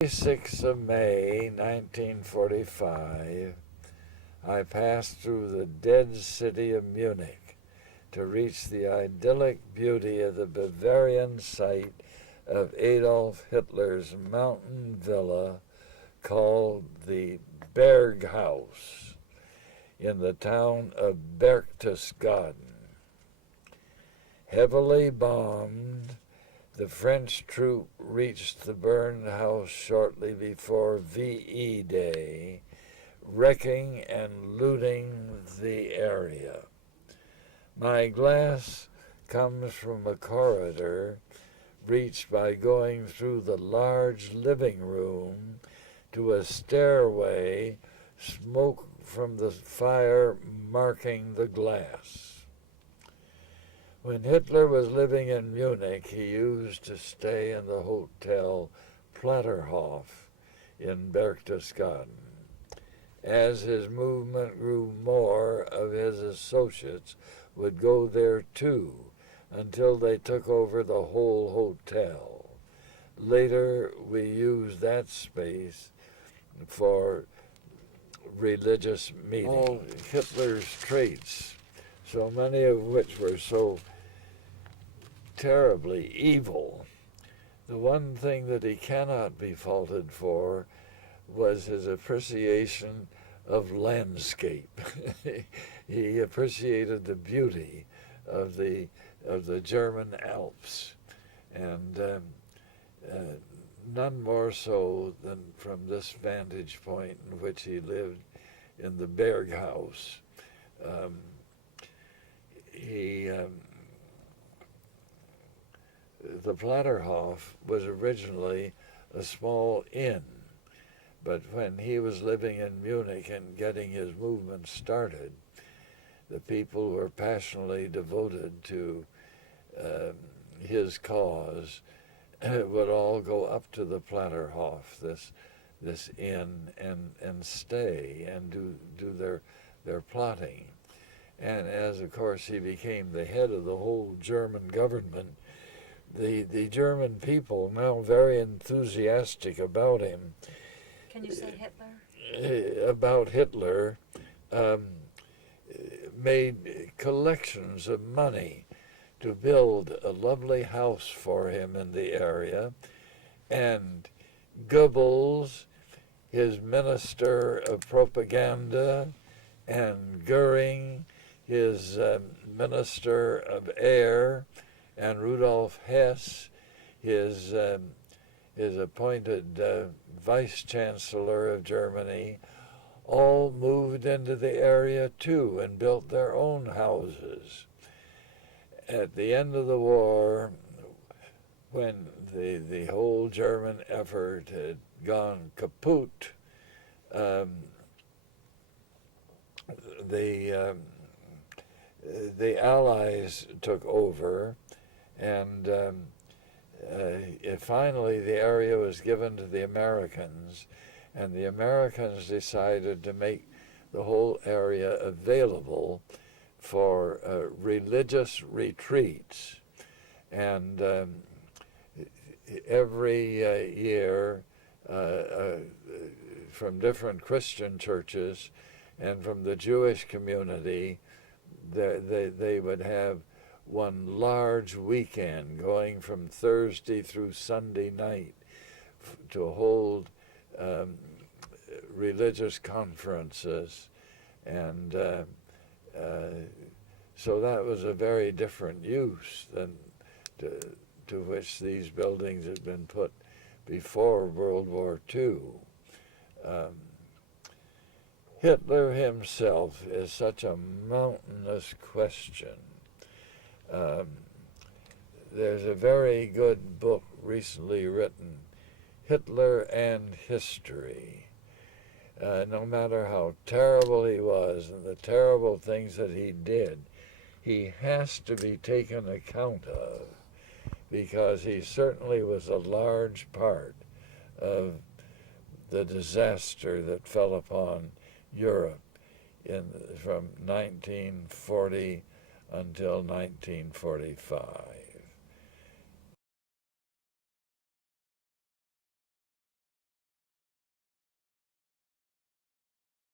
26th of May, 1945, I passed through the dead city of Munich to reach the idyllic beauty of the Bavarian site of Adolf Hitler's mountain villa called the Berghof in the town of Berchtesgaden. Heavily bombed, the French troop reached the burned house shortly before VE Day, wrecking and looting the area. My glass comes from a corridor reached by going through the large living room to a stairway, smoke from the fire marking the glass. When Hitler was living in Munich, he used to stay in the hotel Platterhof in Berchtesgaden. As his movement grew, more of his associates would go there too, until they took over the whole hotel. Later, we used that space for religious meetings. All Hitler's traits, so many of which were so terribly evil, the one thing that he cannot be faulted for was his appreciation of landscape. He appreciated the beauty of the German Alps, and none more so than from this vantage point in which he lived in the Berghaus. The Platterhof was originally a small inn, but when he was living in Munich and getting his movement started, the people who were passionately devoted to his cause would all go up to the Platterhof, this inn, and stay and do their plotting. And as, of course, he became the head of the whole German government, the German people, now very enthusiastic about him. Can you say Hitler? About Hitler, made collections of money to build a lovely house for him in the area, and Goebbels, his minister of propaganda, and Goering, his minister of air, and Rudolf Hess, his appointed vice-chancellor of Germany, all moved into the area too and built their own houses. At the end of the war, when the whole German effort had gone kaput, the Allies took over, and finally the area was given to the Americans, and the Americans decided to make the whole area available for religious retreats. And every year, from different Christian churches and from the Jewish community, they would have one large weekend going from Thursday through Sunday night to hold religious conferences, and so that was a very different use than to which these buildings had been put before World War II. Hitler himself is such a mountainous question. There's a very good book recently written, Hitler and History. No matter how terrible he was and the terrible things that he did, he has to be taken account of, because he certainly was a large part of the disaster that fell upon Europe from 1940 until 1945.